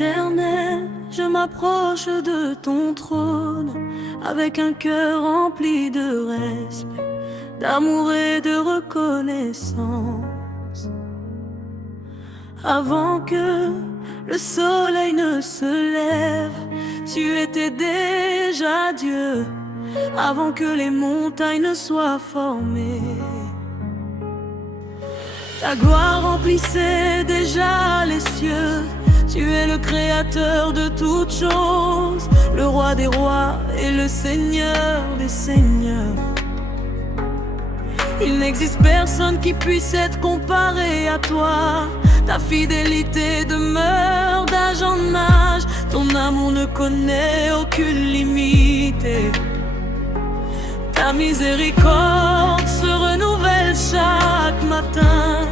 Éternel, je m'approche de ton trône avec un cœur rempli de respect, d'amour et de reconnaissance. Avant que le soleil ne se lève, tu étais déjà Dieu. Avant que les montagnes ne soient formées, ta gloire remplissait déjà les cieux. Tu es le créateur de toutes choses, le roi des rois et le seigneur des seigneurs. Il n'existe personne qui puisse être comparé à toi. Ta fidélité demeure d'âge en âge. Ton amour ne connaît aucune limite. Ta miséricorde se renouvelle chaque matin.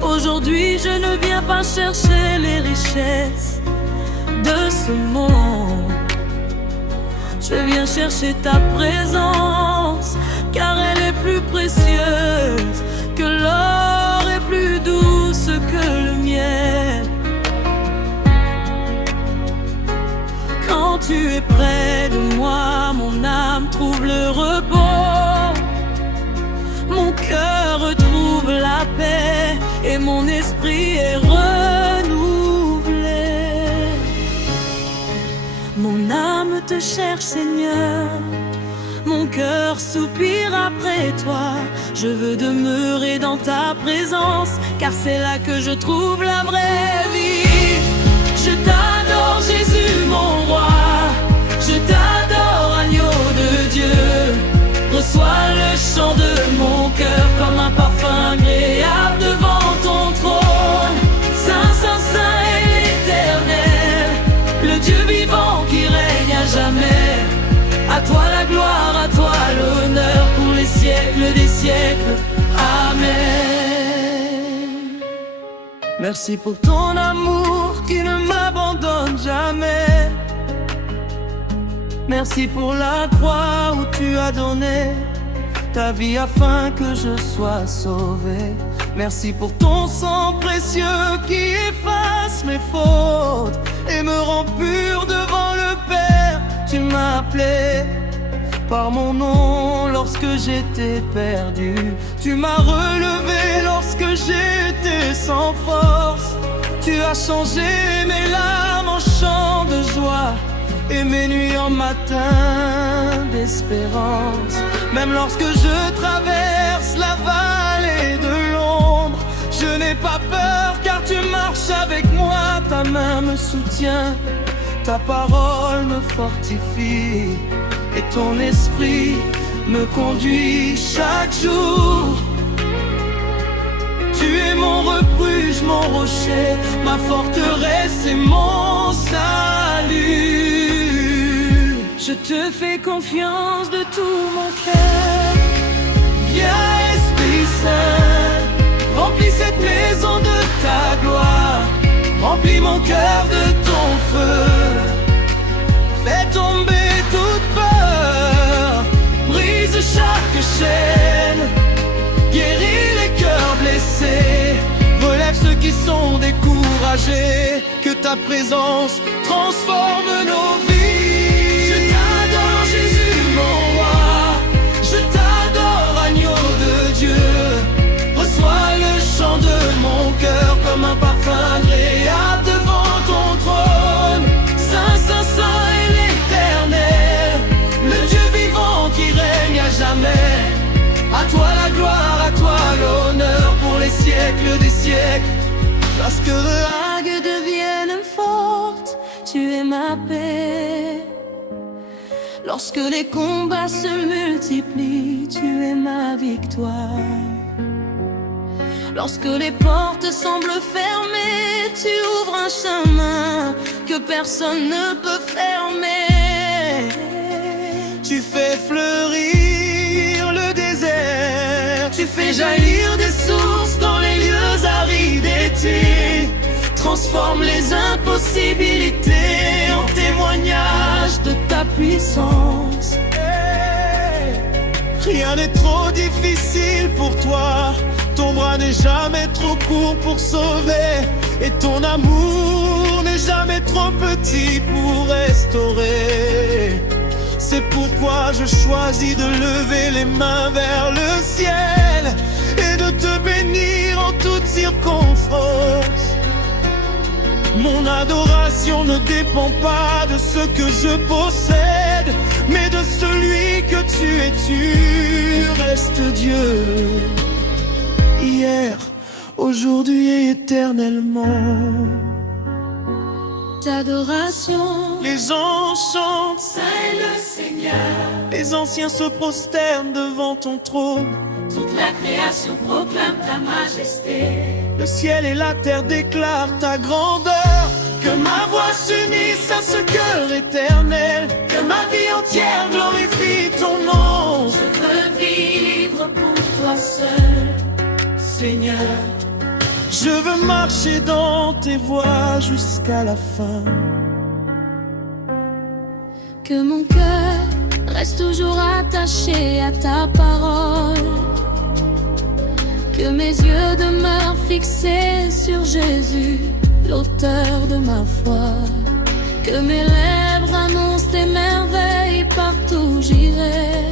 Aujourd'hui je ne viens pas chercher les richesses de ce monde. Je viens chercher ta présence, car elle est plus précieuse que l'or et plus douce que le miel. Quand tu es près de moi, mon âme trouve le repos. Mon cœur retrouve la paix et mon esprit est renouvelé. Mon âme te cherche, Seigneur. Mon cœur soupire après toi. Je veux demeurer dans ta présence, car c'est là que je trouve la vraie vie. Je t'adore, Jésus, mon roi. Je t'adore, agneau de Dieu. Reçois le chant de mon cœur comme un parfum agréable devant ton trône. Saint, Saint, Saint est l'Éternel, le Dieu vivant qui règne à jamais. À toi la gloire, à toi l'honneur pour les siècles des siècles. Amen. Merci pour ton amour qui ne m'abandonne jamais. Merci pour la croix où tu as donné ta vie afin que je sois sauvé. Merci pour ton sang précieux qui efface mes fautes et me rend pur devant le Père. Tu m'as appelé par mon nom lorsque j'étais perdu. Tu m'as relevé lorsque j'étais sans force. Tu as changé mes larmes en chants de joie et mes nuits en matin d'espérance. Même lorsque je traverse la vallée de l'ombre, je n'ai pas peur car tu marches avec moi. Ta main me soutient, ta parole me fortifie et ton esprit me conduit chaque jour. Tu es mon refuge, mon rocher, ma forteresse et mon salut. Je te fais confiance de tout mon cœur. Viens Esprit Saint, remplis cette maison de ta gloire. Remplis mon cœur de ton feu. Fais tomber toute peur. Brise chaque chaîne. Guéris les cœurs blessés. Relève ceux qui sont découragés. Que ta présence transforme nos vies. Je t'adore Jésus mon roi. Je t'adore agneau de Dieu. Reçois le chant de mon cœur comme un parfum agréable devant ton trône. Saint, Saint, Saint est l'Éternel, le Dieu vivant qui règne à jamais. À toi la gloire, à toi l'honneur pour les siècles des siècles. Lorsque les vagues deviennent fortes, tu es ma paix. Lorsque les combats se multiplient, tu es ma victoire. Lorsque les portes semblent fermées, tu ouvres un chemin que personne ne peut fermer. Tu fais fleurir le désert, tu fais jaillir des sources dans les lieux arides d'été. Transforme les impossibilités en témoignage de ta puissance. Rien n'est trop difficile pour toi. Ton bras n'est jamais trop court pour sauver. Et ton amour amour n'est jamais trop petit pour restaurer. C'est pourquoi je choisis de lever les mains vers le ciel et de te bénir en toutes circonstances. Mon adoration ne dépend pas de ce que je possède, mais de celui que tu es. Tu restes Dieu, hier, aujourd'hui et éternellement. D'adoration, les anges chantent, Saint est le Seigneur. les anciens se prosternent devant ton trône. Toute la création proclame ta majesté. Le ciel et la terre déclarent ta grandeur. Que ma voix s'unisse à ce cœur éternel, que ma vie entière glorifie ton nom. Je veux vivre pour toi seul, Seigneur. Je veux marcher dans tes voies jusqu'à la fin. que mon cœur reste toujours attaché à ta parole, que mes yeux demeurent fixés sur Jésus, l'auteur de ma foi, que mes lèvres annoncent tes merveilles partout où j'irai.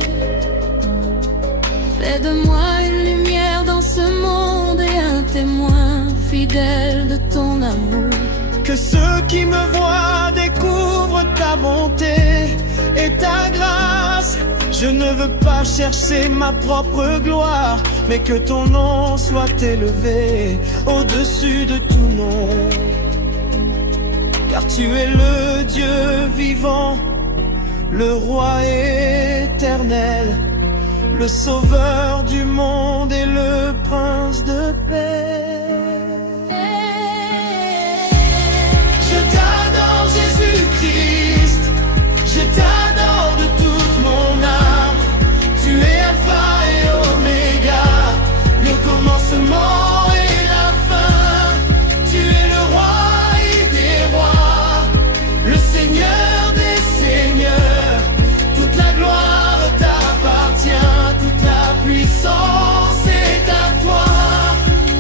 Fais de moi une lumière dans ce monde et un témoin fidèle de ton amour. Que ceux qui me voient découvrent ta bonté et ta grâce. Je ne veux pas chercher ma propre gloire, mais que ton nom soit élevé au-dessus de tout nom. Car tu es le Dieu vivant, le roi éternel, le sauveur du monde et le prince de paix. Je t'adore Jésus-Christ, je t'adore de toute mon âme. Tu es Alpha et Oméga, le commencement et la fin. Tu es le roi et des rois, le Seigneur des seigneurs. Toute la gloire t'appartient, toute la puissance est à toi.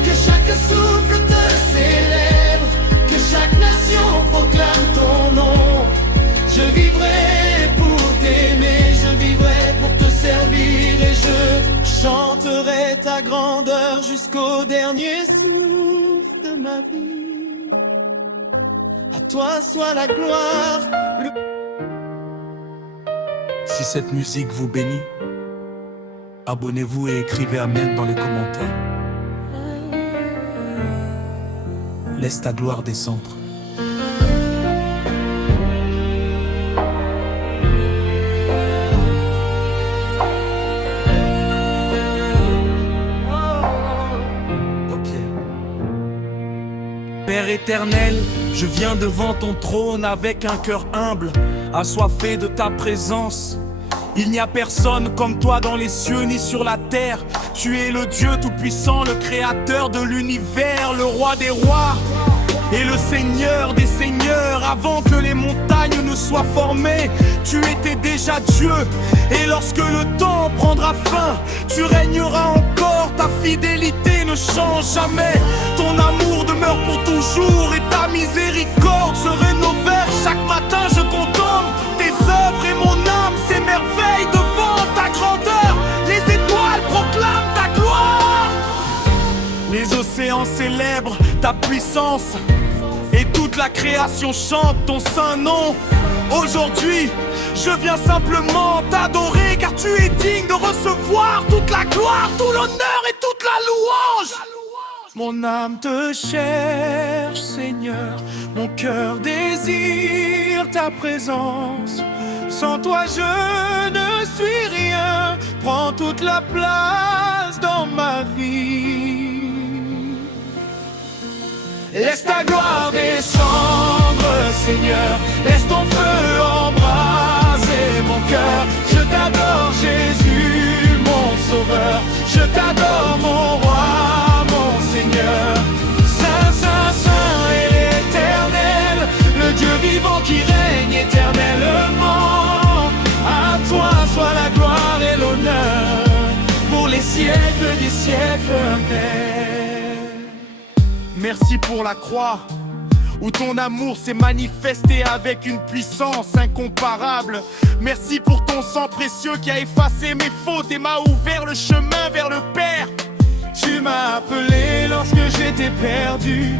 Que chaque souffle te célèbre, que chaque nation proclame ton nom. Je vivrai pour t'aimer, je vivrai pour te servir et je chanterai ta grandeur jusqu'au dernier souffle de ma vie. À toi soit la gloire. Si cette musique vous bénit, abonnez-vous et écrivez Amen dans les commentaires. Laisse ta gloire descendre. Père éternel, je viens devant ton trône avec un cœur humble, assoiffé de ta présence. Il n'y a personne comme toi dans les cieux ni sur la terre. Tu es le Dieu tout-puissant, le créateur de l'univers, le roi des rois et le Seigneur des seigneurs. Avant que les montagnes ne soient formées, tu étais déjà Dieu. Et lorsque le temps prendra fin, tu régneras encore. Ta fidélité ne change jamais. Ton amour demeure pour toujours et ta miséricorde se rénovère chaque matin. Je contemple tes œuvres et mon âme s'émerveille devant ta grandeur. Les étoiles proclament ta gloire. Les océans célèbrent ta puissance et toute la création chante ton saint nom. Aujourd'hui, je viens simplement t'adorer, car tu es digne de recevoir toute la gloire, tout l'honneur et toute la louange. Mon âme te cherche, Seigneur, mon cœur désire ta présence. Sans toi je ne suis rien, prends toute la place dans ma vie. Laisse ta gloire descendre, Seigneur, laisse ton feu embraser mon cœur. Je t'adore Jésus, mon sauveur, je t'adore mon roi, mon Seigneur. Saint, Saint, Saint est l'Éternel, le Dieu vivant qui règne éternellement. À toi soit la gloire et l'honneur, pour les siècles des siècles. Amen. Merci pour la croix, où ton amour s'est manifesté avec une puissance incomparable. Merci pour ton sang précieux qui a effacé mes fautes et m'a ouvert le chemin vers le Père. Tu m'as appelé lorsque j'étais perdu,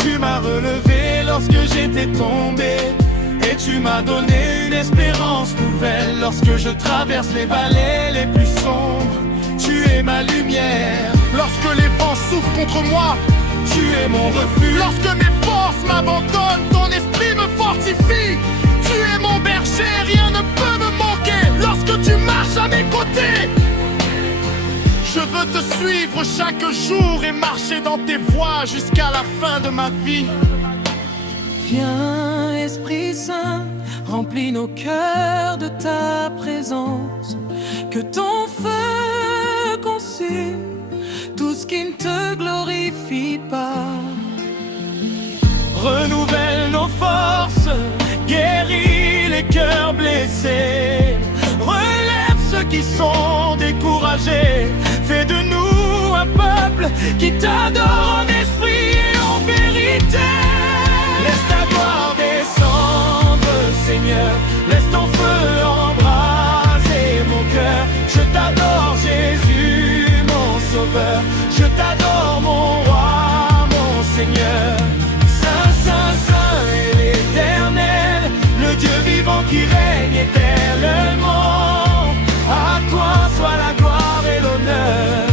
tu m'as relevé lorsque j'étais tombé, et tu m'as donné une espérance nouvelle lorsque je traverse les vallées les plus sombres. Tu es ma lumière lorsque les vents souffrent contre moi. Tu es mon refuge lorsque mes forces m'abandonnent. Ton esprit me fortifie. Tu es mon berger, rien ne peut me manquer lorsque tu marches à mes côtés. Je veux te suivre chaque jour et marcher dans tes voies jusqu'à la fin de ma vie. Viens, Esprit Saint, remplis nos cœurs de ta présence. Que ton feu consume tout ce qui ne te glorifie pas. Renouvelle nos forces, guéris les cœurs blessés. Relève ceux qui sont découragés. Fais de nous un peuple qui t'adore en esprit et en vérité. Laisse ta gloire descendre, Seigneur. Laisse ton feu embraser mon cœur. Je t'adore, Jésus, mon Sauveur. Je t'adore, mon Roi, mon Seigneur. Saint, Saint, Saint est l'Éternel, le Dieu vivant qui règne éternellement. À toi soit la gloire et l'honneur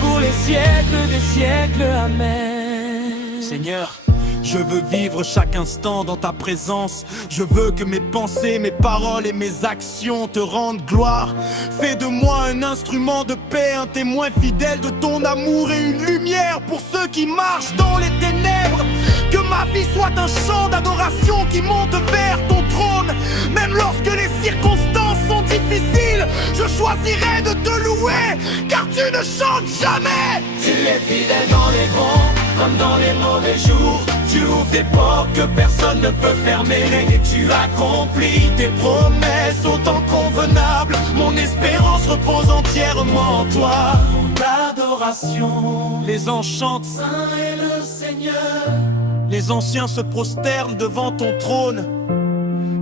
pour les siècles des siècles. Amen. Seigneur, je veux vivre chaque instant dans ta présence. Je veux que mes pensées, mes paroles et mes actions te rendent gloire. Fais de moi un instrument de paix, un témoin fidèle de ton amour et une lumière pour ceux qui marchent dans les ténèbres. Que ma vie soit un chant d'adoration qui monte vers ton trône. Même lorsque les circonstances sont difficiles, je choisirai de te louer, car tu ne chantes jamais. Tu es fidèle dans les bons comme dans les mauvais jours. Tu ouvres des portes que personne ne peut fermer, et tu accomplis tes promesses au temps convenable. Mon espérance repose entièrement en toi. L'adoration, Les anges chantent, Saint est le Seigneur. les anciens se prosternent devant ton trône.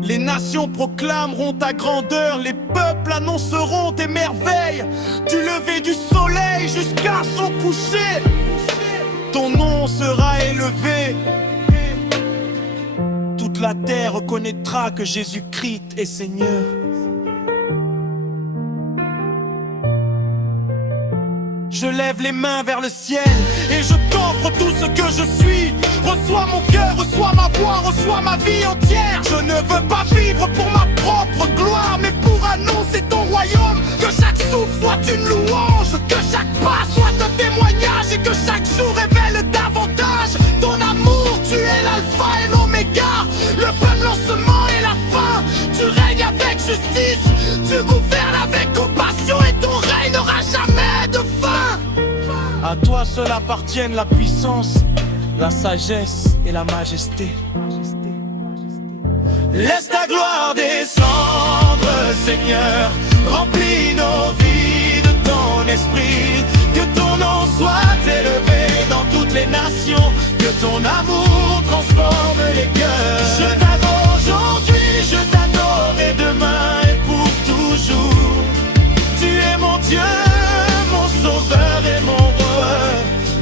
Les nations proclameront ta grandeur, les peuples annonceront tes merveilles. Du lever du soleil jusqu'à son coucher, ton nom sera élevé. Toute la terre reconnaîtra que Jésus-Christ est Seigneur. Je lève les mains vers le ciel et je t'offre tout ce que je suis. Reçois mon cœur, reçois ma voix, reçois ma vie entière. Je ne veux pas vivre pour ma propre gloire, mais pour annoncer ton royaume. Que chaque souffle soit une louange, que chaque pas soit un témoignage, et que chaque jour révèle davantage ton amour. Tu es l'alpha et l'oméga, le commencement et la fin. Tu règnes avec justice, tu gouvernes avec compassion, et ton règne n'aura jamais de fin. À toi seul appartiennent la puissance, la sagesse et la majesté. Laisse ta gloire descendre, Seigneur. Remplis nos vies de ton esprit. Que ton nom soit élevé dans toutes les nations. Que ton amour transforme les cœurs. Je t'adore aujourd'hui, je t'adore et demain et pour toujours. Tu es mon Dieu, mon Sauveur et mon Roi.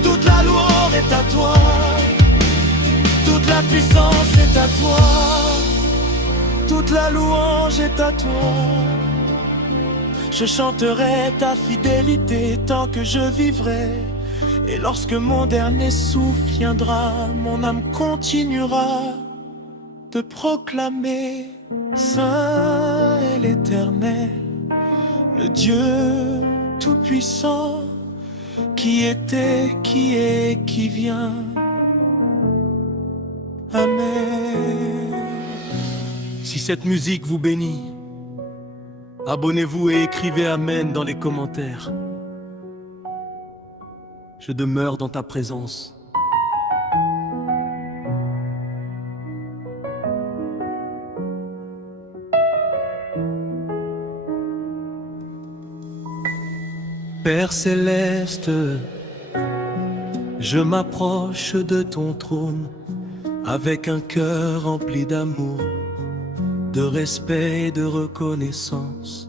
Toute la louange est à toi, toute la puissance est à toi, toute la louange est à toi. Je chanterai ta fidélité tant que je vivrai, et lorsque mon dernier souffle viendra, mon âme continuera de proclamer: Saint est l'Éternel, le Dieu tout-puissant, qui était, qui est, qui vient. Amen. Si cette musique vous bénit, abonnez-vous et écrivez Amen dans les commentaires. Je demeure dans ta présence. Père céleste, je m'approche de ton trône avec un cœur rempli d'amour, de respect et de reconnaissance.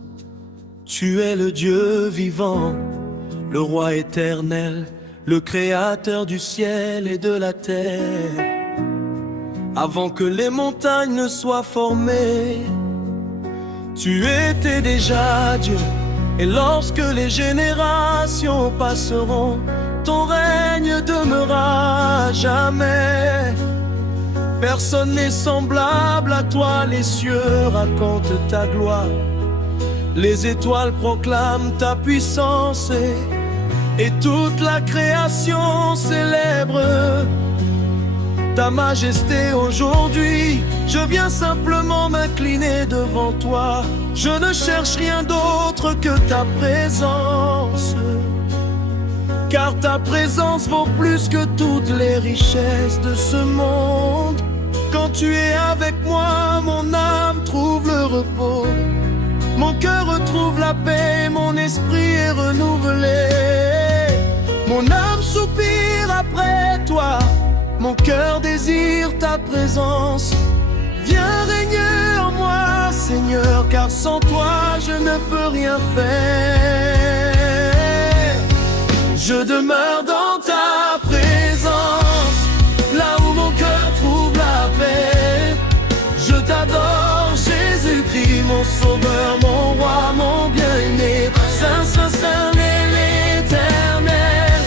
Tu es le Dieu vivant, le roi éternel, le créateur du ciel et de la terre. Avant que les montagnes ne soient formées, tu étais déjà Dieu. Et lorsque les générations passeront, ton règne demeurera à jamais. Personne n'est semblable à toi, les cieux racontent ta gloire. Les étoiles proclament ta puissance et toute la création célèbre ta majesté. Aujourd'hui, je viens simplement m'incliner devant toi. Je ne cherche rien d'autre que ta présence, car ta présence vaut plus que toutes les richesses de ce monde. Quand tu es avec moi, mon âme trouve le repos, mon cœur retrouve la paix, mon esprit est renouvelé. Mon âme soupire après toi, mon cœur désire ta présence. Viens régner en moi, Seigneur, car sans toi je ne peux rien faire. Je demeure dans ta présence, là où mon cœur trouve la paix. Je t'adore, Jésus-Christ, mon sauveur, mon roi, mon bien-aimé. Saint, Saint, Saint est l'Éternel.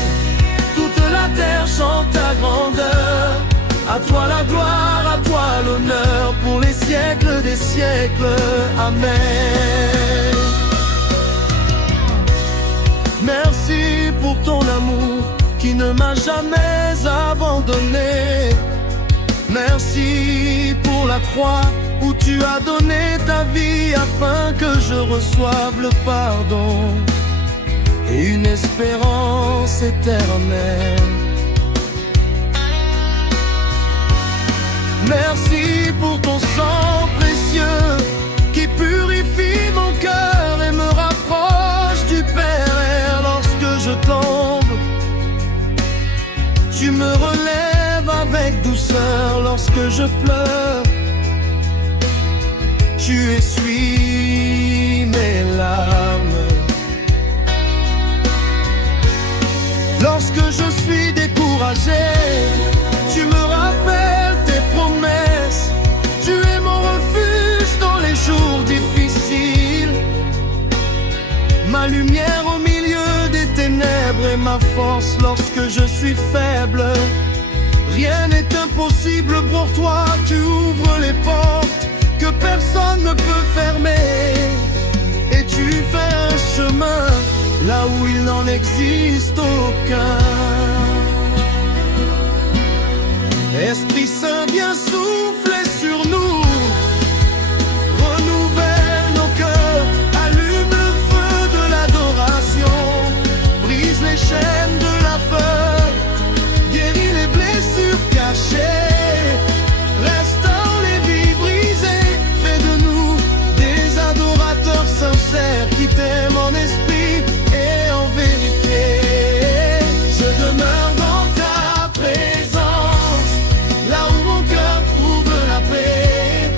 Toute la terre chante ta grandeur. À toi la gloire, à toi l'honneur, pour les siècles des siècles. Amen. Merci pour ton amour qui ne m'a jamais abandonné. Merci pour la croix où tu as donné ta vie afin que je reçoive le pardon et une espérance éternelle. Merci pour ton sang précieux qui purifie mon cœur et me rapproche du Père. Lorsque je tombe, tu me relèves avec douceur. Lorsque je pleure, tu essuies mes larmes. Lorsque je suis découragé, tu me rappelles tes promesses. Tu es mon refuge dans les jours difficiles, ma lumière au milieu des ténèbres et ma force lorsque je suis faible. Rien n'est impossible pour toi, tu ouvres les portes que personne ne peut fermer. Et tu fais un chemin là où il n'en existe aucun. Esprit Saint, viens souffler sur nous, renouvelle nos cœurs, allume le feu de l'adoration, brise les chaînes de la peur, guéris les blessures cachées, restaure les vies brisées, fais de nous des adorateurs sincères qui t'aiment en esprit et en vérité. Je demeure dans ta présence, là où mon cœur trouve la paix.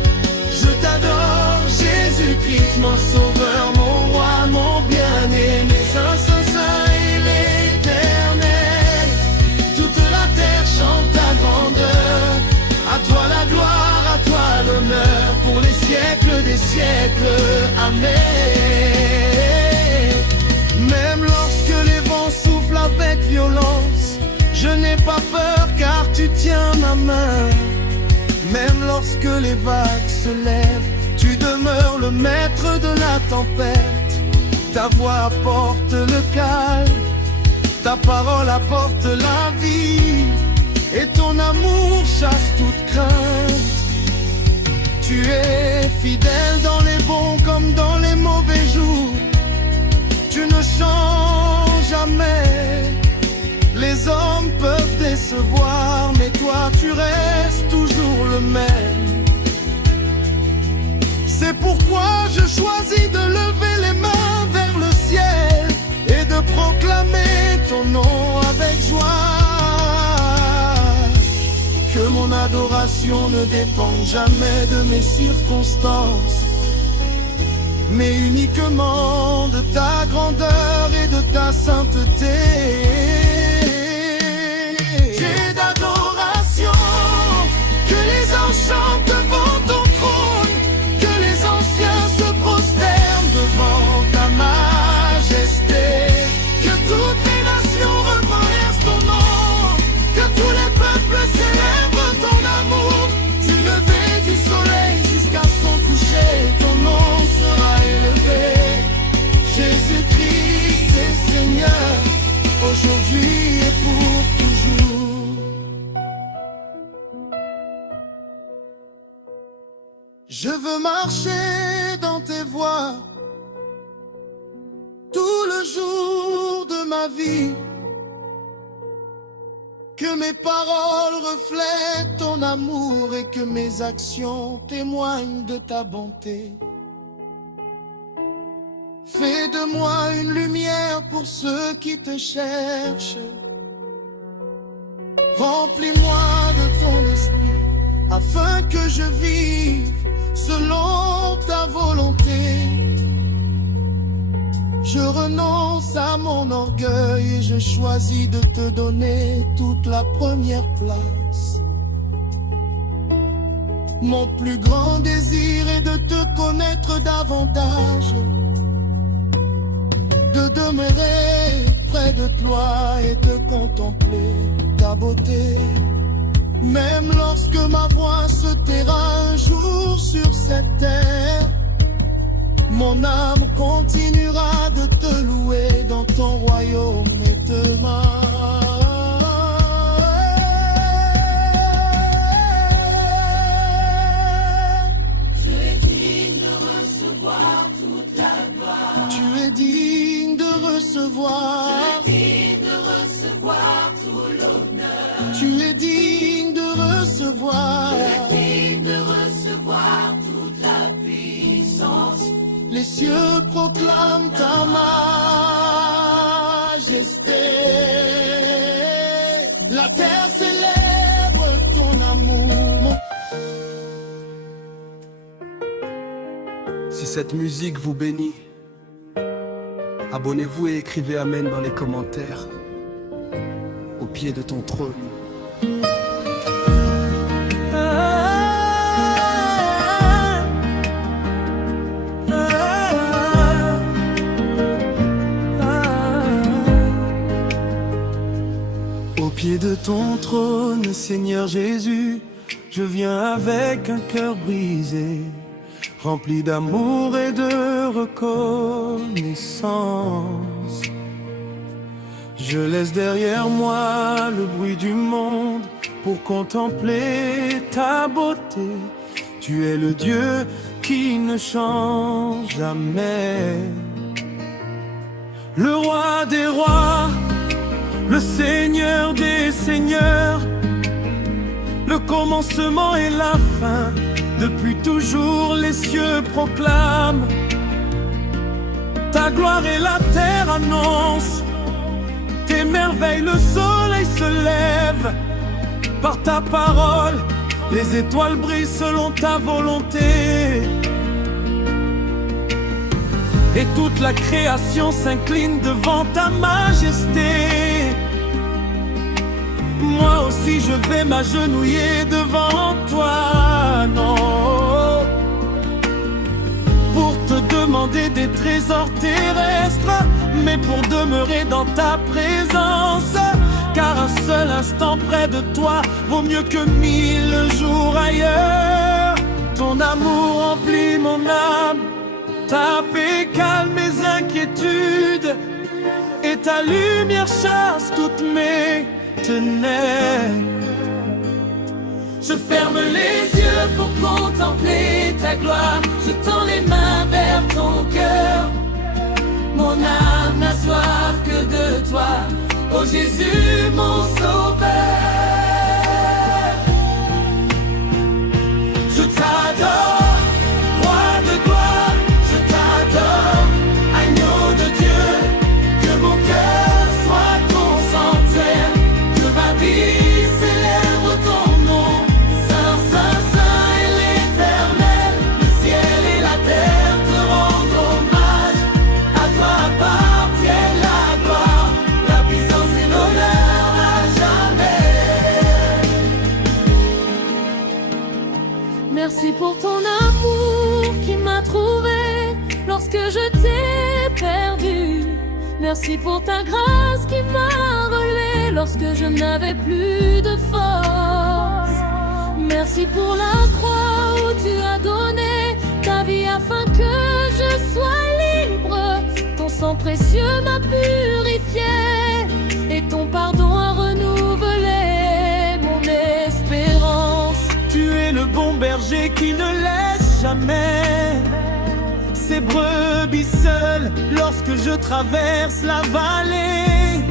Je t'adore, Jésus-Christ, mon sauveur, mon roi, mon bien-aimé. Saint, Saint, Saint est l'Éternel. Toute la terre chante ta grandeur. À toi la gloire, à toi l'honneur, pour les siècles des siècles. Amen. Même lorsque les vents soufflent avec violence, je n'ai pas peur car tu tiens ma main. Même lorsque les vagues se lèvent, tu demeures le maître de la tempête. Ta voix apporte le calme, ta parole apporte la vie, et ton amour chasse toute crainte. Tu es fidèle dans les bons comme dans les mauvais jours. Tu ne changes jamais. Les hommes peuvent décevoir, mais toi tu restes toujours le même. C'est pourquoi je choisis de lever les mains vers le ciel et de proclamer ton nom avec joie. Que mon Mon adoration ne dépend jamais de mes circonstances, mais uniquement de ta grandeur et de ta sainteté. J'ai d'adoration, que les anges chantent devant ton trône, que les anciens se prosternent devant ta majesté, que toutes les nations reconnaissent ton nom, que tous les peuples célèbrent ton amour. Du lever du soleil jusqu'à son coucher, ton nom sera élevé. Jésus-Christ est Seigneur, aujourd'hui et pour toujours. Je veux marcher dans tes voies tout le jour de ma vie, que mes paroles reflètent ton amour et que mes actions témoignent de ta bonté. Fais de moi une lumière pour ceux qui te cherchent. Remplis-moi de ton esprit afin que je vive selon ta volonté. Je renonce à mon orgueil et je choisis de te donner toute la première place. Mon plus grand désir est de te connaître davantage, de demeurer près de toi et de contempler ta beauté. Même lorsque ma voix se taira un jour sur cette terre, mon âme continuera de te louer dans ton royaume éternel. Tu es digne de recevoir toute la gloire. Tu es digne de recevoir. Tu es digne de recevoir tout l'honneur. Tu es digne de recevoir. Tu es digne de recevoir toute la puissance. Les cieux proclament ta majesté. La terre célèbre ton amour. Si cette musique vous bénit, abonnez-vous et écrivez Amen dans les commentaires. Au pied de ton trône. Au pied de ton trône, Seigneur Jésus, je viens avec un cœur brisé, rempli d'amour et de reconnaissance. Je laisse derrière moi le bruit du monde pour contempler ta beauté. Tu es le Dieu qui ne change jamais, le roi des rois, le Seigneur des seigneurs, le commencement et la fin. Depuis toujours les cieux proclament ta gloire et la terre annonce tes merveilles. Le soleil se lève par ta parole, les étoiles brillent selon ta volonté. Et toute la création s'incline devant ta majesté. Moi aussi je vais m'agenouiller devant toi, non, pour te demander des trésors terrestres, mais pour demeurer dans ta présence. Car un seul instant près de toi vaut mieux que 1000 jours ailleurs. Ton amour remplit mon âme, ta paix calme mes inquiétudes, et ta lumière chasse toutes mes ténèbres. Je ferme les yeux pour contempler ta gloire. Je tends les mains vers ton cœur. Mon âme n'a soif que de toi, ô Jésus mon sauveur. Je t'adore, roi de gloire. Je t'adore, agneau de Dieu. Que mon cœur soit ton sanctuaire, que ma vie célèbre ton nom. lorsque je t'ai perdu. Merci pour ta grâce qui m'a relevé lorsque je n'avais plus de force. Merci pour la croix où tu as donné ta vie afin que je sois libre. Ton sang précieux m'a purifié et ton pardon a renouvelé mon espérance. Tu es le bon berger qui ne laisse jamais ses brebis seules lorsque je traverse la vallée.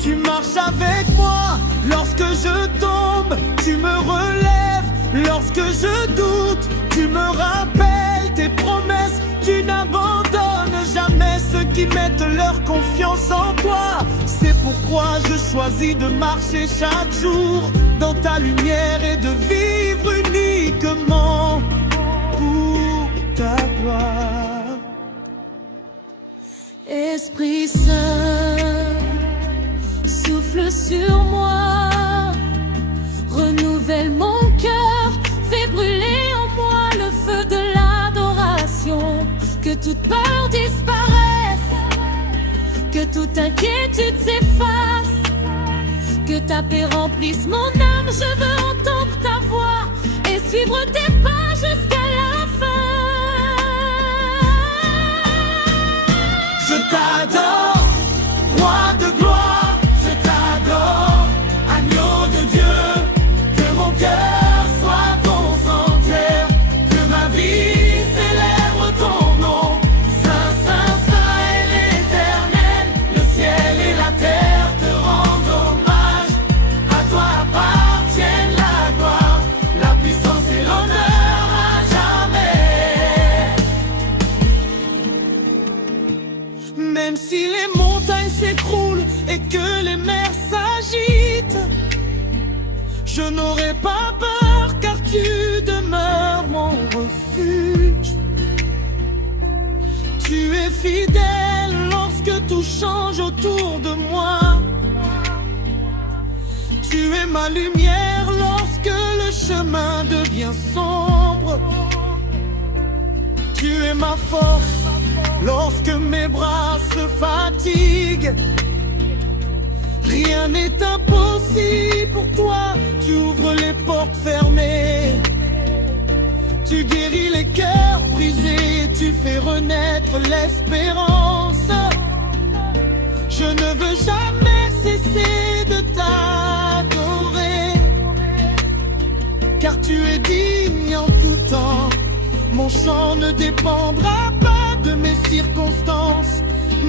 Tu marches avec moi lorsque je tombe, tu me relèves lorsque je doute, tu me rappelles tes promesses, tu n'abandonnes jamais ceux qui mettent leur confiance en toi. C'est pourquoi je choisis de marcher chaque jour dans ta lumière et de vivre uniquement pour ta gloire. Esprit Saint, souffle sur moi, renouvelle mon cœur, fais brûler en moi le feu de l'adoration. Que toute peur disparaisse, que toute inquiétude s'efface, que ta paix remplisse mon âme. Je veux entendre ta voix et suivre tes pas jusqu'à la fin. Je t'adore, roi de gloire, je t'adore, agneau de Dieu, que mon cœur soit ton sanctuaire, que ma vie célèbre ton nom. Saint, Saint, Saint est l'Éternel, le ciel et la terre te rendent hommage. À toi appartiennent la gloire, la puissance et l'honneur à jamais. Même si les montagnes s'écroulent et que les mers s'agitent, je n'aurai pas peur car tu demeures mon refuge. Tu es fidèle lorsque tout change autour de moi. Tu es ma lumière lorsque le chemin devient sombre. Tu es ma force lorsque mes bras se fatiguent. Rien n'est impossible pour toi, tu ouvres les portes fermées. Tu guéris les cœurs brisés, tu fais renaître l'espérance. Je ne veux jamais cesser de t'adorer, car tu es digne en tout temps. Mon chant ne dépendra pas de mes circonstances,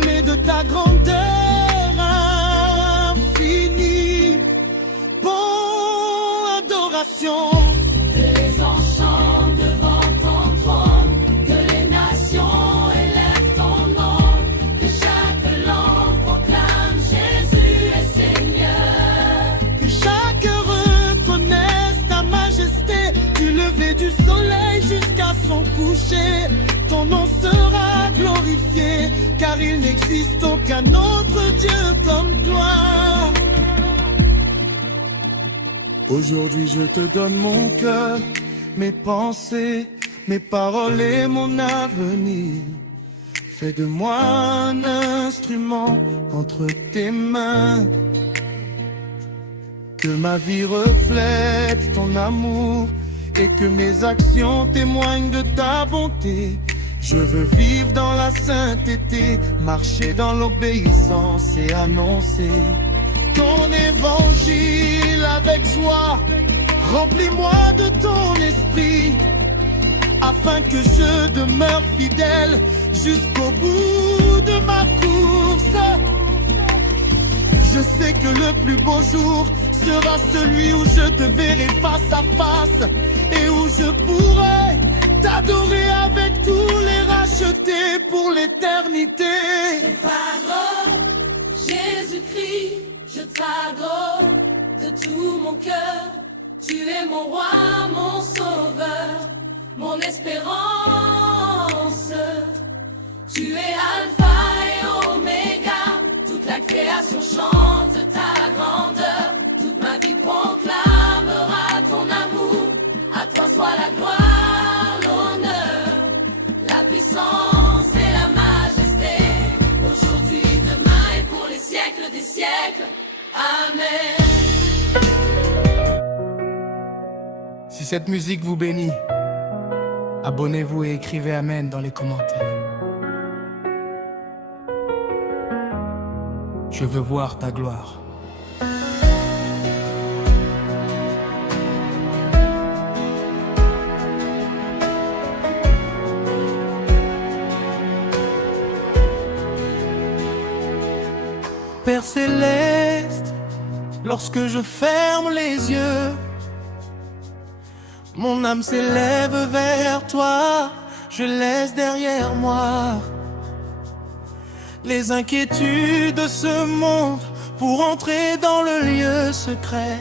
mais de ta grandeur infinie. Bon, adoration. Que les anges chantent devant ton trône, que les nations élèvent ton nom, que chaque langue proclame Jésus est Seigneur. Que chacun reconnaisse ta majesté, du lever du soleil jusqu'à son coucher. Ton nom sera glorifié, car il n'existe aucun autre Dieu comme toi. Aujourd'hui je te donne mon cœur, mes pensées, mes paroles et mon avenir. Fais de moi un instrument entre tes mains. Que ma vie reflète ton amour et que mes actions témoignent de ta bonté. Je veux vivre dans la sainteté, marcher dans l'obéissance et annoncer ton évangile avec joie. Remplis-moi de ton esprit, afin que je demeure fidèle jusqu'au bout de ma course. Je sais que le plus beau jour sera celui où je te verrai face à face et où je pourrai t'adorer avec tous les rachetés pour l'éternité. Je t'adore, Jésus-Christ, je t'adore de tout mon cœur. Tu es mon roi, mon sauveur, mon espérance. Tu es Alpha et Oméga, toute la création chante ta grandeur. Toute ma vie proclamera ton amour, à toi soit la gloire, l'honneur, la puissance. cette musique vous bénit, abonnez-vous et écrivez Amen dans les commentaires. Je veux voir ta gloire. Père céleste, lorsque je ferme les yeux, mon âme s'élève vers toi, je laisse derrière moi les inquiétudes de ce monde pour entrer dans le lieu secret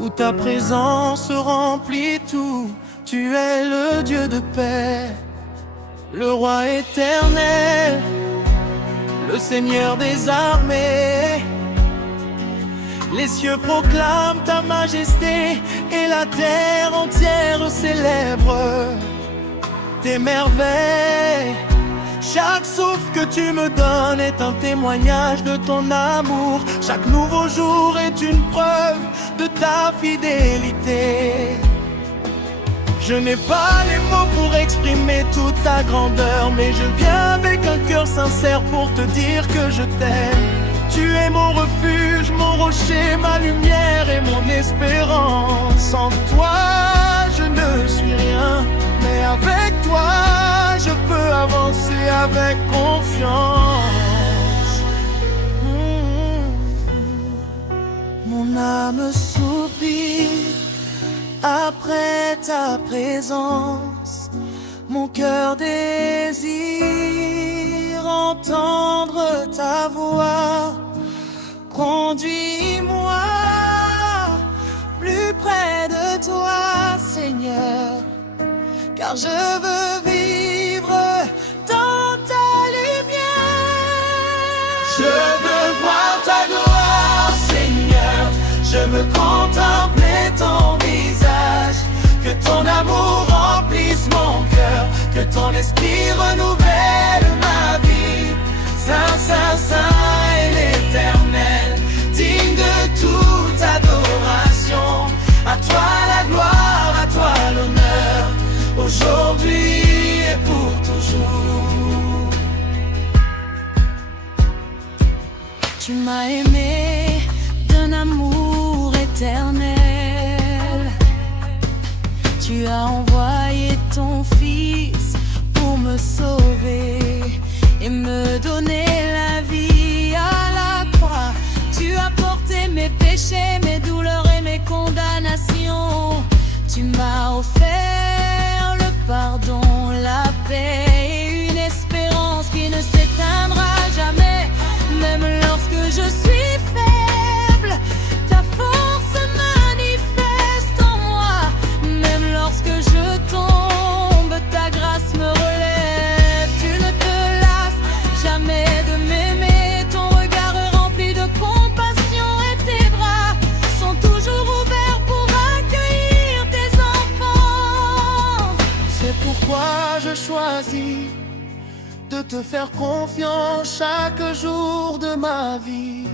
où ta présence remplit tout. Tu es le Dieu de paix, le roi éternel, le Seigneur des armées. Les cieux proclament ta majesté et la terre entière célèbre tes merveilles. Chaque souffle que tu me donnes est un témoignage de ton amour. Chaque nouveau jour est une preuve de ta fidélité. Je n'ai pas les mots pour exprimer toute ta grandeur, mais je viens avec un cœur sincère pour te dire que je t'aime. Tu es mon refuge, mon rocher, ma lumière et mon espérance. Sans toi, je ne suis rien, mais avec toi, je peux avancer avec confiance. Mon âme soupire après ta présence, mon cœur désire entendre ta voix. Conduis-moi plus près de toi, Seigneur, car je veux vivre dans ta lumière. Je veux voir ta gloire, Seigneur, je veux contempler ton visage. Que ton amour remplisse mon cœur, que ton esprit renouvelle ma vie. Saint, Saint, Saint est l'Éternel, digne de toute adoration. À toi la gloire, à toi l'honneur, aujourd'hui et pour toujours. Tu m'as aimé d'un amour éternel. Tu as envoyé ton Fils pour me sauver et me donner la vie à la croix. Tu as porté mes péchés, mes douleurs et mes condamnations. Tu m'as offert le pardon, la paix et une espérance qui ne s'éteindra jamais. Même lorsque je suis faible, ta force manifeste en moi. Même lorsque je tombe, ta grâce me relève. Tu ne te lasses jamais de m'aimer. Ton regard est rempli de compassion et tes bras sont toujours ouverts pour accueillir tes enfants. C'est pourquoi je choisis de te faire confiance chaque jour de ma vie.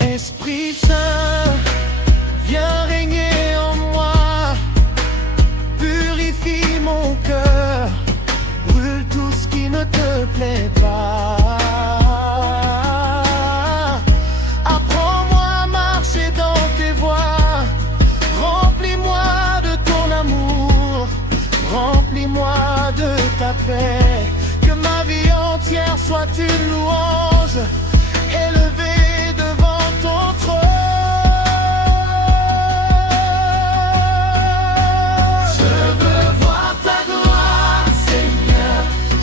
Esprit Saint, viens régner en moi, purifie mon cœur, brûle tout ce qui ne te plaît pas. Apprends-moi à marcher dans tes voies, remplis-moi de ton amour, remplis-moi de ta paix. Que ma vie entière soit une louange, élevée devant ton trône. Je veux voir ta gloire, Seigneur,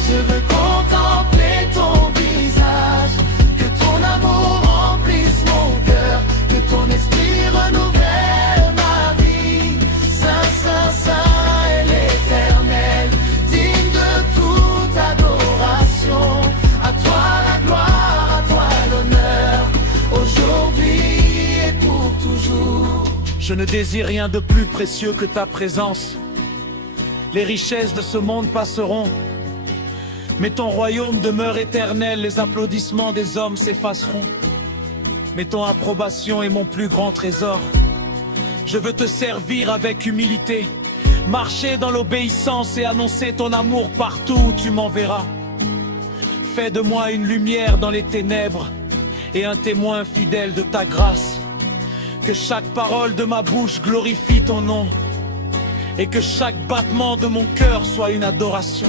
je veux contempler ton visage. Que ton amour remplisse mon cœur, que ton esprit renouvelle ma vie. Saint, Saint, Saint est l'Éternel, digne de toute adoration. À toi la gloire, à toi l'honneur, aujourd'hui et pour toujours. Je ne désire rien de plus précieux que ta présence. Les richesses de ce monde passeront, mais ton royaume demeure éternel. Les applaudissements des hommes s'effaceront, mais ton approbation est mon plus grand trésor. Je veux te servir avec humilité, marcher dans l'obéissance et annoncer ton amour partout où tu m'enverras. Fais de moi une lumière dans les ténèbres et un témoin fidèle de ta grâce. Que chaque parole de ma bouche glorifie ton nom et que chaque battement de mon cœur soit une adoration.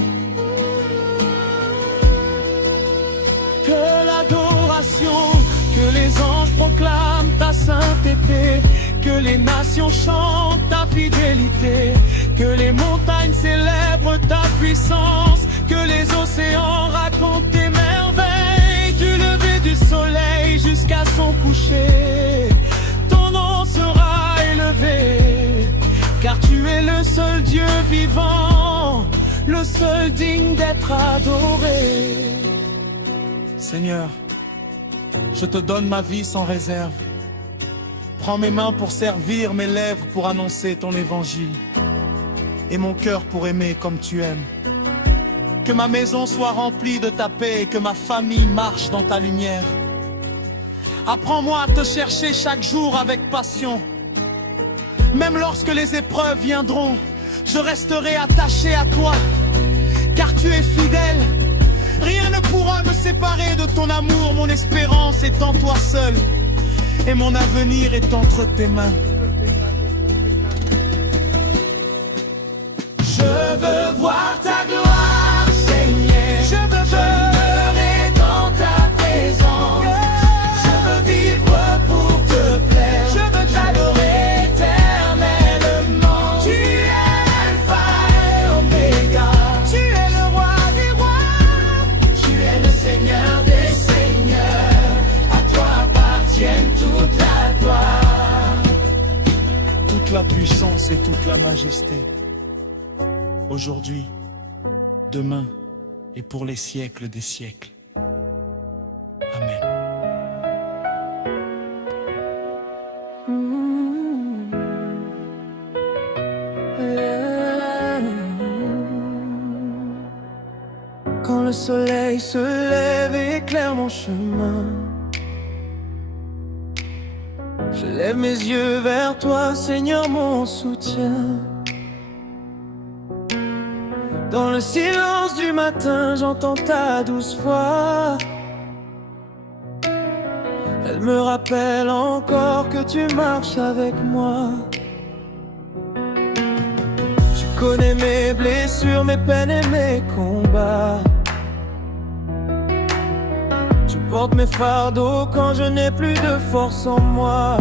Que l'adoration, que les anges proclament ta sainteté, que les nations chantent ta fidélité, que les montagnes célèbrent ta puissance, que les océans racontent tes merveilles, du lever du soleil jusqu'à son coucher. Ton nom sera élevé, car tu es le seul Dieu vivant, le seul digne d'être adoré. Seigneur, je te donne ma vie sans réserve. Prends mes mains pour servir, mes lèvres pour annoncer ton évangile, et mon cœur pour aimer comme tu aimes. Que ma maison soit remplie de ta paix et que ma famille marche dans ta lumière. Apprends-moi à te chercher chaque jour avec passion. Même lorsque les épreuves viendront, je resterai attaché à toi, car tu es fidèle. Rien ne pourra me séparer de ton amour, mon espérance est en toi seul, et mon avenir est entre tes mains. Je veux voir ta gloire, Seigneur. Je veux demeurer dans ta présence. Je veux vivre pour te plaire. Je veux t'adorer éternellement. Tu es Alpha et Oméga. Tu es le roi des rois. Tu es le Seigneur des seigneurs. À toi appartiennent toute la gloire, toute la puissance et toute la majesté. Aujourd'hui, demain et pour les siècles des siècles. Amen. Quand le soleil se lève et éclaire mon chemin, je lève mes yeux vers toi, Seigneur, mon soutien. Dans le silence du matin, j'entends ta douce voix. Elle me rappelle encore que tu marches avec moi. Tu connais mes blessures, mes peines et mes combats. Tu portes mes fardeaux quand je n'ai plus de force en moi.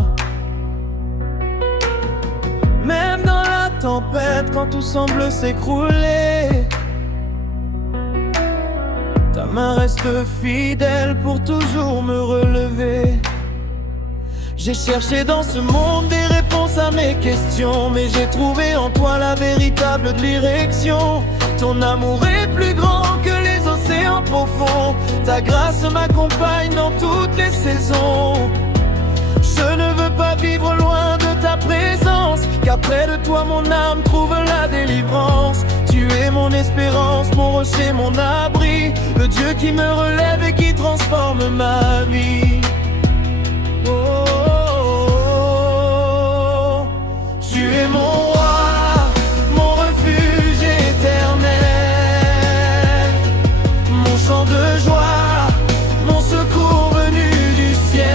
Même dans la tempête, quand tout semble s'écrouler, ta main reste fidèle pour toujours me relever. J'ai cherché dans ce monde des réponses à mes questions, mais j'ai trouvé en toi la véritable direction. Ton amour est plus grand que les océans profonds. Ta grâce m'accompagne dans toutes les saisons. Je ne veux pas vivre loin de ta présence, car près de toi mon âme trouve la délivrance. Tu es mon espérance, mon rocher, mon abri, le Dieu qui me relève et qui transforme ma vie. Oh, oh, oh. Tu es mon roi, mon refuge éternel, mon chant de joie, mon secours venu du ciel.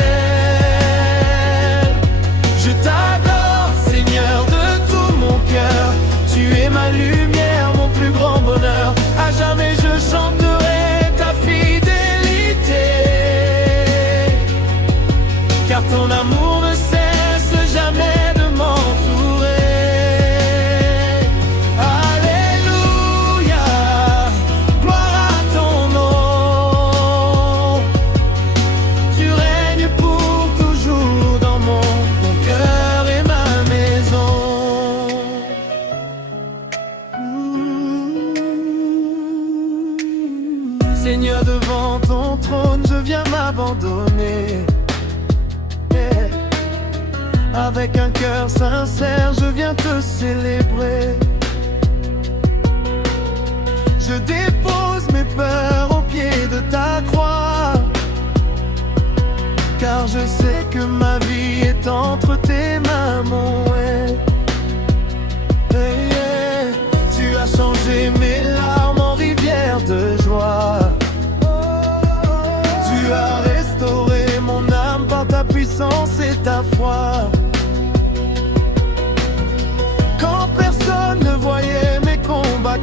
Je t'adore, Seigneur, de tout mon cœur. Tu es ma lumière, mon plus grand bonheur. À jamais je chanterai ta fidélité, car ton amour ne cesse jamais de m'entourer. Alléluia, gloire à ton nom. Tu règnes pour toujours dans mon cœur et ma maison. Seigneur, devant ton trône, je viens m'abandonner. Avec un cœur sincère, je viens te célébrer. Je dépose mes peurs au pied de ta croix, car je sais que ma vie est entre tes mains, mon rêve.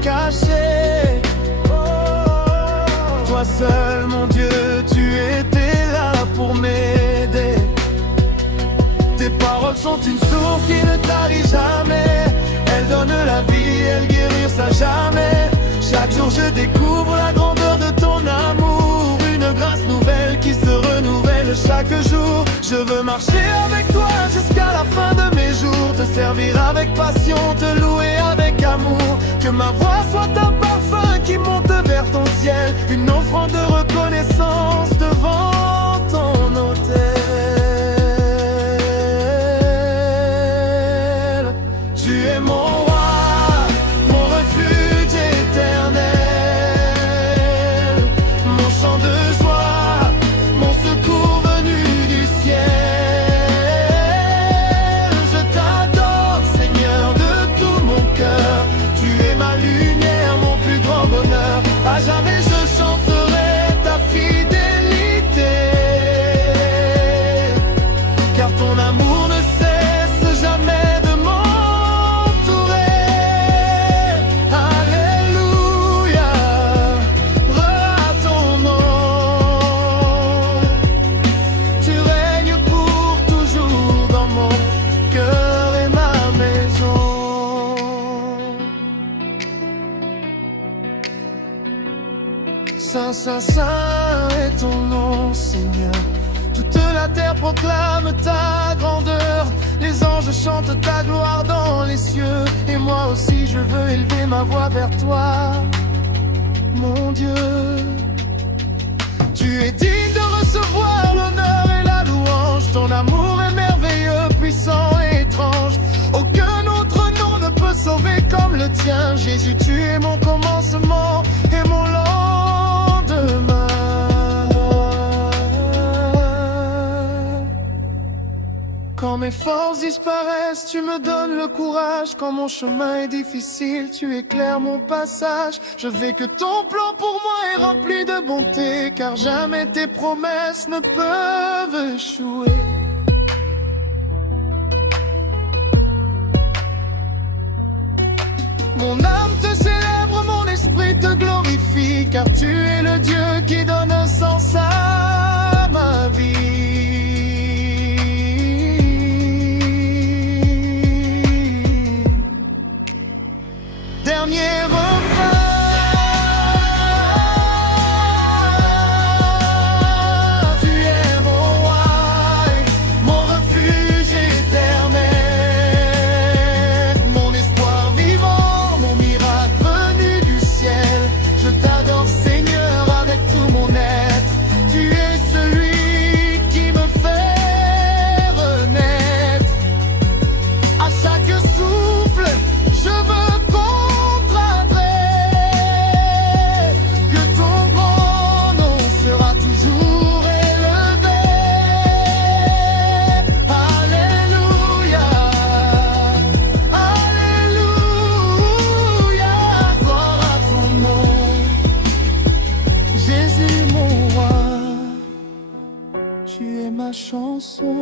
caché. Toi seul, mon Dieu, tu étais là pour m'aider. Tes paroles sont une source qui ne tarit jamais. Elles donnent la vie, elles guérissent à jamais. Chaque jour je découvre la grandeur de ton amour. Une grâce nouvelle qui se renouvelle chaque jour. Je veux marcher avec toi jusqu'à la fin de mes jours. Te servir avec passion, te louer avec amour. Que ma voix soit un parfum qui monte vers ton ciel. Une offrande de reconnaissance devant ton autel. Tu es mon roi, mon refuge éternel, mon chant de joie, mon secours venu du ciel. Je t'adore, Seigneur, de tout mon cœur. Tu es ma lumière, mon plus grand bonheur. À jamais je chanterai ta fidélité, car ton amour ne cesse jamais de m'entourer. Alléluia, à ton nom. Tu règnes pour toujours dans mon cœur et ma maison. Saint, Saint, Saint est ton nom, Seigneur. Toute la terre proclame ta grandeur. Les anges chantent ta gloire dans les cieux. Et moi aussi je veux élever ma voix vers toi, mon Dieu. Tu es digne de recevoir l'honneur et la louange. Ton amour est merveilleux, puissant et étrange. Aucun autre nom ne peut sauver comme le tien. Jésus, tu es mon commencement et mon lendemain. Quand mes forces disparaissent, tu me donnes le courage. Quand mon chemin est difficile, tu éclaires mon passage. Je sais que ton plan pour moi est rempli de bonté, car jamais tes promesses ne peuvent échouer. Mon âme te célèbre, mon esprit te glorifie, car tu es le Dieu qui donne un sens à ma vie. Dernier refrain. Tu es mon roi, mon refuge éternel, mon espoir vivant, mon miracle venu du ciel. Je t'adore, Seigneur, avec tout mon être. Tu es celui qui me fait renaître. À chaque souffle, je veux chanson.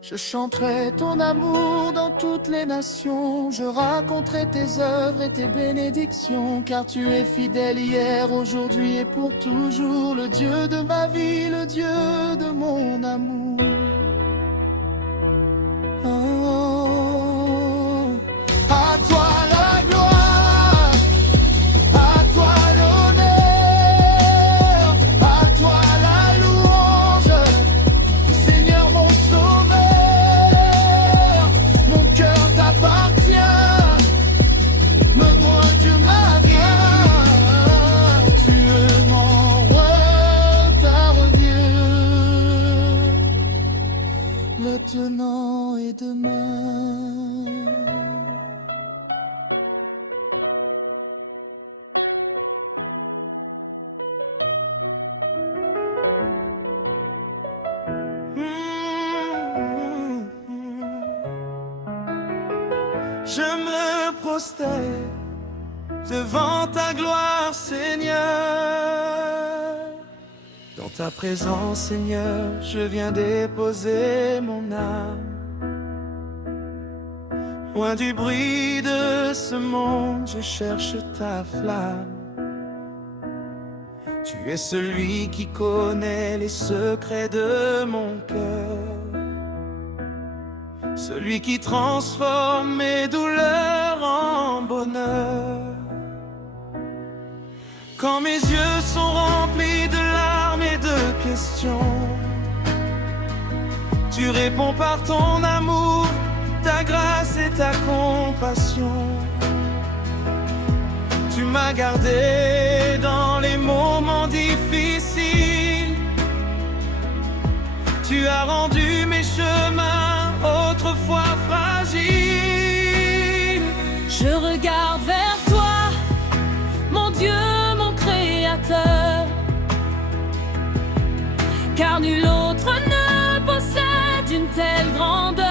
Je chanterai ton amour dans toutes les nations. Je raconterai tes œuvres et tes bénédictions, car tu es fidèle hier, aujourd'hui et pour toujours. Le Dieu de ma vie, le Dieu de mon amour. Oh, à toi la gloire, à toi l'honneur, à toi la louange, Seigneur mon sauveur. Mon cœur t'appartient, me-moi Dieu ma vie. Tu es mon retard vieux, le tenant et demain. Je me prosterne devant ta gloire, Seigneur. Dans ta présence, Seigneur, je viens déposer mon âme. Loin du bruit de ce monde, je cherche ta flamme. Tu es celui qui connaît les secrets de mon cœur, celui qui transforme mes douleurs en bonheur. Quand mes yeux sont remplis de larmes et de questions, tu réponds par ton amour, ta grâce et ta compassion. Tu m'as gardé dans les moments difficiles. Tu as rendu mes chemins autrefois fragiles. Je regarde vers toi, mon Dieu, mon Créateur, car nul autre ne possède une telle grandeur.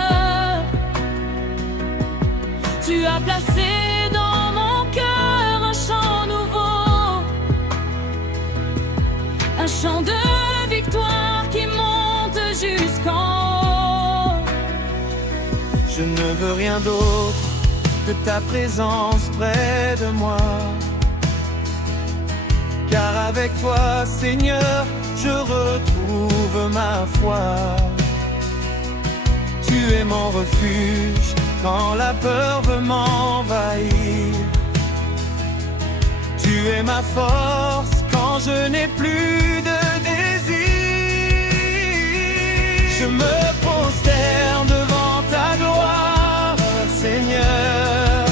Tu as placé dans mon cœur un chant nouveau, un chant de victoire qui monte jusqu'en haut. Je ne veux rien d'autre que ta présence près de moi, car avec toi, Seigneur, je retrouve ma foi. Tu es mon refuge quand la peur veut m'envahir. Tu es ma force quand je n'ai plus de désir. Je me prosterne devant ta gloire, Seigneur.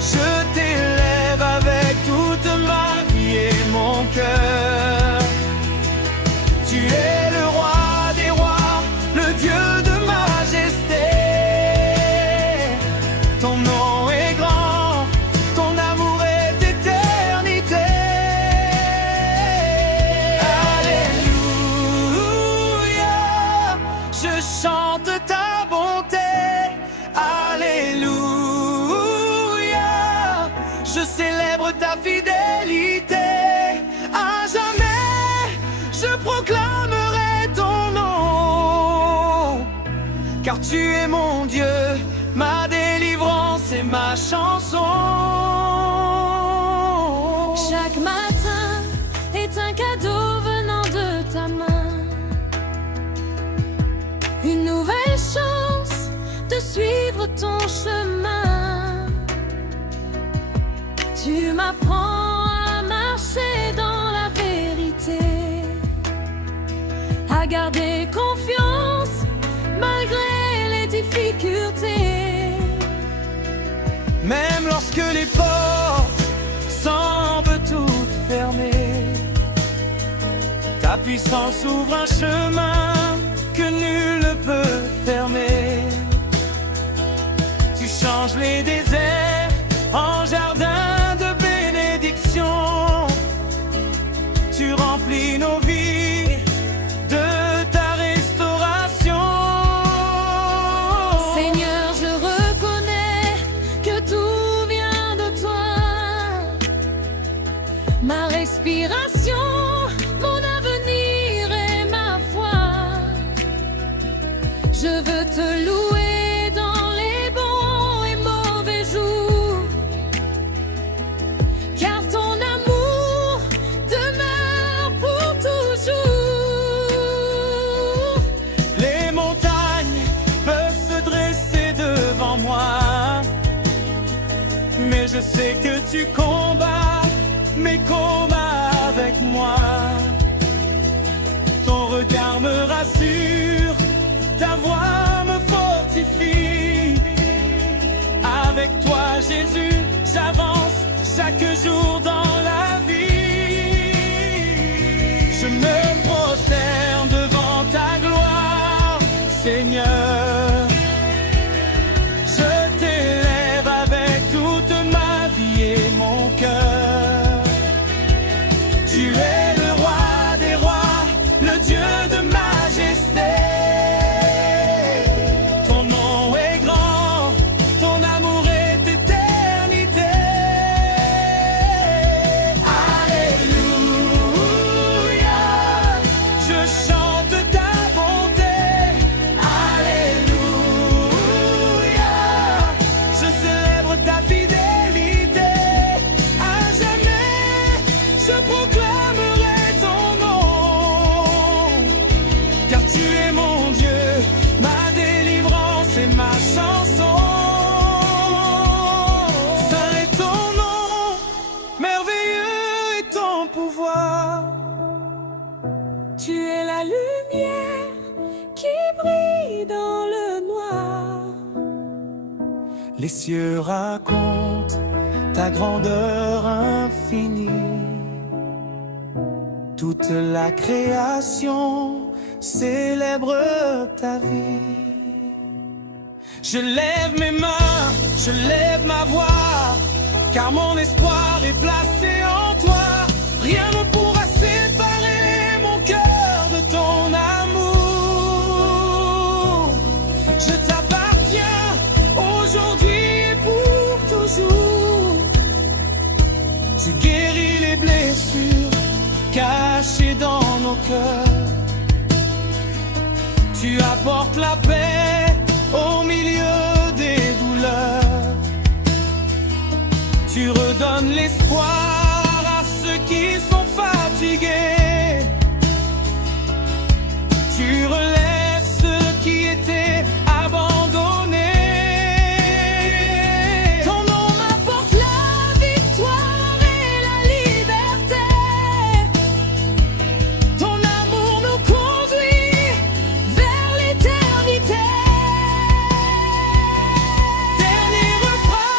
Je t'élève avec toute ma vie et mon cœur. Tu es le roi des rois, le Dieu de majesté. Ton nom est grand, ton amour est d'éternité. Alléluia, je chante ta bonté. Alléluia, je célèbre ta fidélité. À jamais, je proclamerai ton nom, car tu es mon Dieu, ma délivrance et ma chanson. Chaque matin est un cadeau venant de ta main, une nouvelle chance de suivre ton chemin. Tu m'apprends à marcher dans la vérité, à garder confiance malgré les difficultés. Même lorsque les portes semblent toutes fermées, ta puissance ouvre un chemin que nul ne peut fermer. Tu changes les déserts en jardin de bénédiction. Tu remplis nos vies de ta restauration. Seigneur, je reconnais que tout vient de toi. Ma respiration, mon avenir et ma foi. Je veux te louer dans les bons et mauvais jours, car ton amour demeure pour toujours. Les montagnes peuvent se dresser devant moi, mais je sais que tu combats mes combats avec moi. Ton regard me rassure, ta voix me fortifie. Avec toi, Jésus, j'avance chaque jour dans la vie. Je me prosterne devant ta gloire, Seigneur. Je t'élève avec toute ma vie et mon cœur. Tu es le roi des rois, le Dieu de majesté. Ton nom est grand, ton amour est éternité. Les cieux racontent ta grandeur infinie. Toute la création célèbre ta vie. Je lève mes mains, je lève ma voix, car mon espoir est placé en toi. Rien ne pourra séparer mon cœur de ton amour. Je t'appartiens aujourd'hui et pour toujours. Tu guéris les blessures cachées dans nos cœurs. Tu apportes la paix au milieu des douleurs. Tu redonnes l'espoir à ceux qui sont fatigués. Tu relèves ceux qui étaient abandonnés. Ton nom m'apporte la victoire et la liberté. Ton amour nous conduit vers l'éternité. Dernier refrain,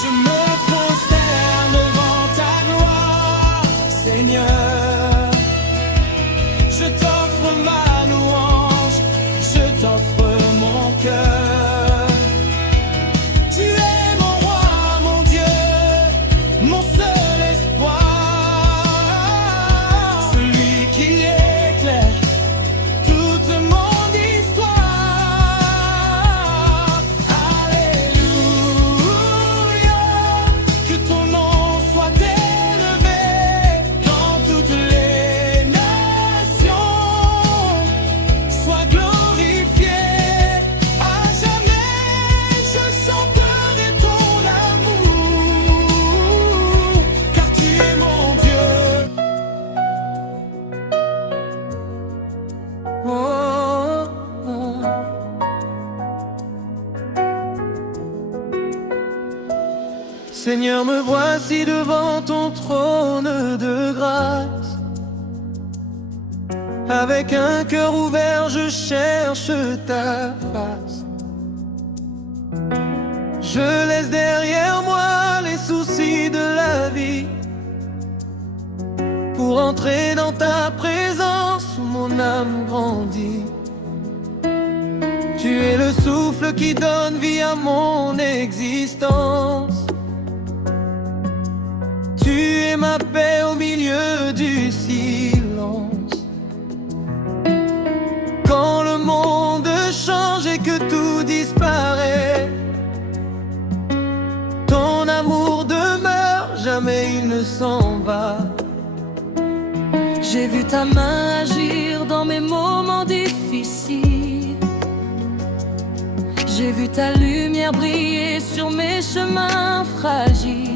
je me prosterne devant ta gloire, Seigneur. Je t'offre ma louange, je t'offre mon cœur. Tu es mon roi, mon Dieu, mon seul espoir, celui qui éclaire toute mon histoire. Alléluia, que ton nom soit élevé dans toutes les nations. Sois glorifié à jamais. Je chanterai ton amour, car tu es mon Dieu. Oh, oh. Seigneur, me voici devant ton trône de grâce. Avec un cœur ouvert, je cherche ta face. Je laisse derrière moi les soucis de la vie pour entrer dans ta présence où mon âme grandit. Tu es le souffle qui donne vie à mon existence. Tu es ma paix au milieu du silence. Quand le monde change et que tout disparaît, ton amour demeure, jamais il ne s'en va. J'ai vu ta main agir dans mes moments difficiles. J'ai vu ta lumière briller sur mes chemins fragiles.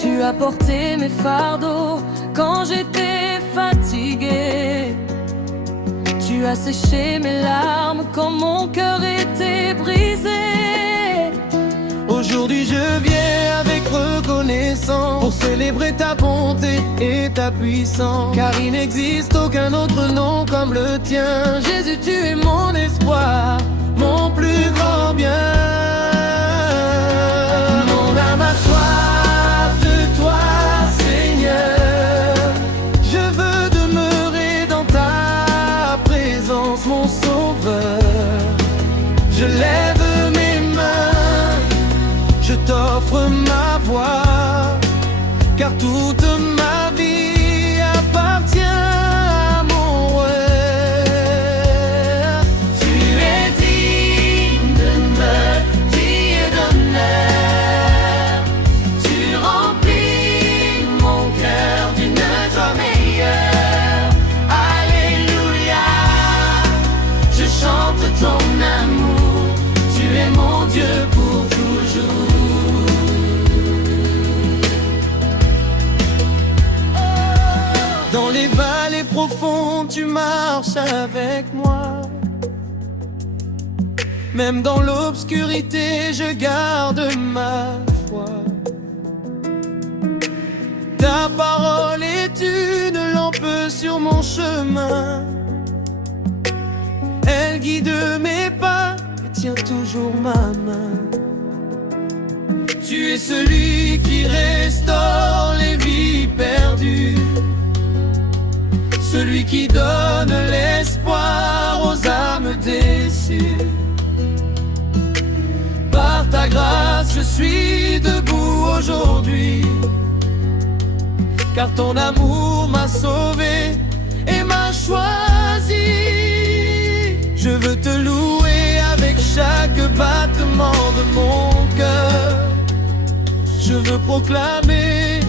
Tu as porté mes fardeaux quand j'étais fatigué. Tu as séché mes larmes quand mon cœur était brisé. Aujourd'hui je viens avec reconnaissance pour célébrer ta bonté et ta puissance, car il n'existe aucun autre nom comme le tien. Jésus, tu es mon espoir, mon plus grand bien. Mon âme a soif de toi, Seigneur. Je veux demeurer dans ta présence, mon sauveur. Je lève mes mains, je t'offre ma voix, car toute ma vie appartient à mon roi. Tu es digne de merci et d'honneur. Tu remplis mon cœur d'une joie meilleure. Alléluia, je chante ton amour. Tu es mon Dieu pour toujours. Dans les vallées profondes, tu marches avec moi. Même dans l'obscurité, je garde ma foi. Ta parole est une lampe sur mon chemin. Elle guide mes pas, tiens toujours ma main. Tu es celui qui restaure les vies perdues, celui qui donne l'espoir aux âmes déçues. Par ta grâce, je suis debout aujourd'hui, car ton amour m'a sauvé et m'a choisi. Je veux te louer avec chaque battement de mon cœur. Je veux proclamer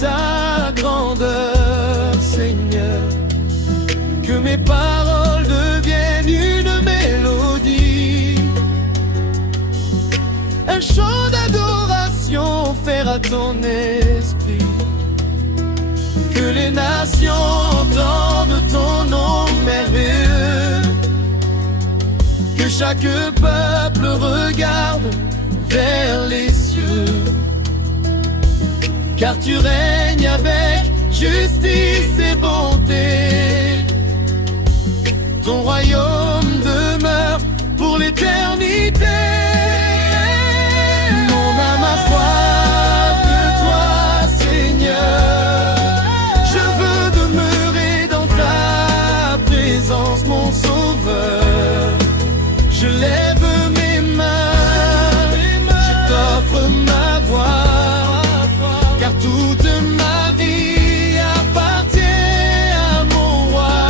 ta grandeur, Seigneur. Que mes paroles deviennent une mélodie, un chant d'adoration offert à ton esprit. Que les nations entendent ton nom merveilleux, que chaque peuple regarde vers les cieux. Car tu règnes avec justice et bonté, ton royaume demeure pour l'éternité. Mon âme a soif de toi, Seigneur. Je veux demeurer dans ta présence, mon Sauveur. Je lève mes mains, je t'offre ma voix, car toute ma vie appartient à mon roi.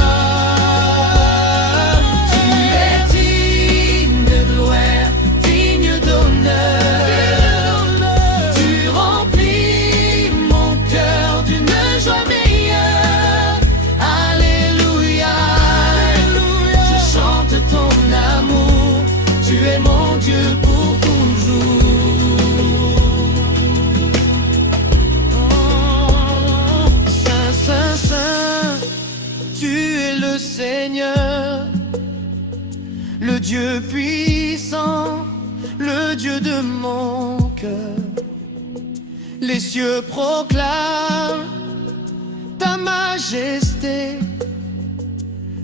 Tu es digne de gloire, digne d'honneur. Tu remplis mon cœur d'une joie meilleure. Alléluia, je chante ton amour. Tu es mon Dieu pour toujours. Saint, Saint, Saint, tu es le Seigneur, le Dieu puissant, le Dieu de mon cœur. Les cieux proclament ta majesté,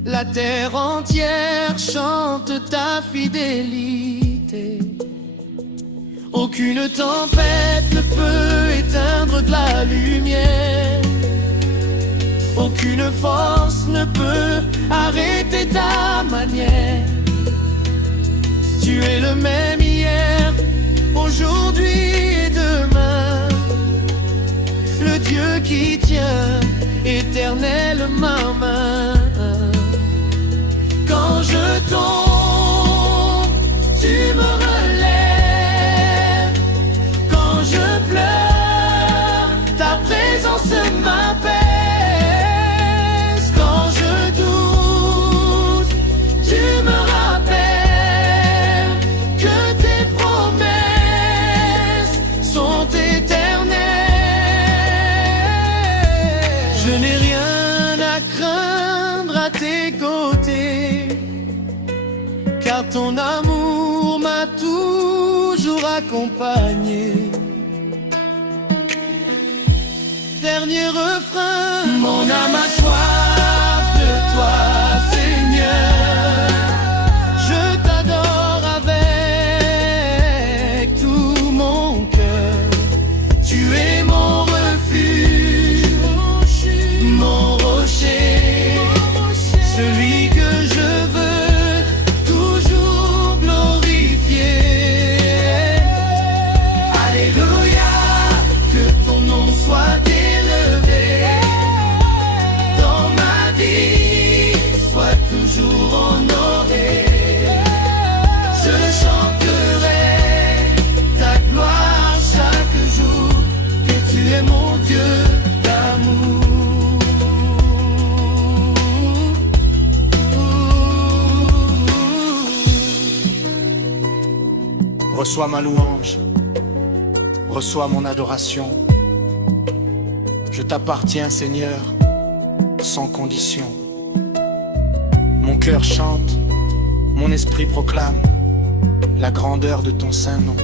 la terre entière chante ta fidélité. Aucune tempête ne peut éteindre de la lumière, aucune force ne peut arrêter ta manière. Tu es le même hier, aujourd'hui et demain, le Dieu qui tient éternellement ma main. Quand je tombe, tu me relèves. Quand je pleure, ta présence m'apaise. Quand je doute, tu me rappelles que tes promesses sont éternelles. Je n'ai rien à craindre à tes côtés, car ton amour m'a toujours accompagné. Dernier refrain, mon âme a soif de toi, Seigneur. Je t'adore avec tout mon cœur. Tu es mon refuge, mon rocher, celui que je veux toujours glorifier. Alléluia, que ton nom soit élevé dans ma vie, soit toujours honoré. Je chanterai ta gloire chaque jour, que tu es mon Dieu d'amour. Reçois ma louange, reçois mon adoration. Je t'appartiens, Seigneur, sans condition. Mon cœur chante, mon esprit proclame la grandeur de ton saint nom.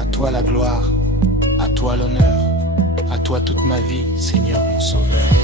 À toi la gloire, à toi l'honneur, à toi toute ma vie, Seigneur mon Sauveur.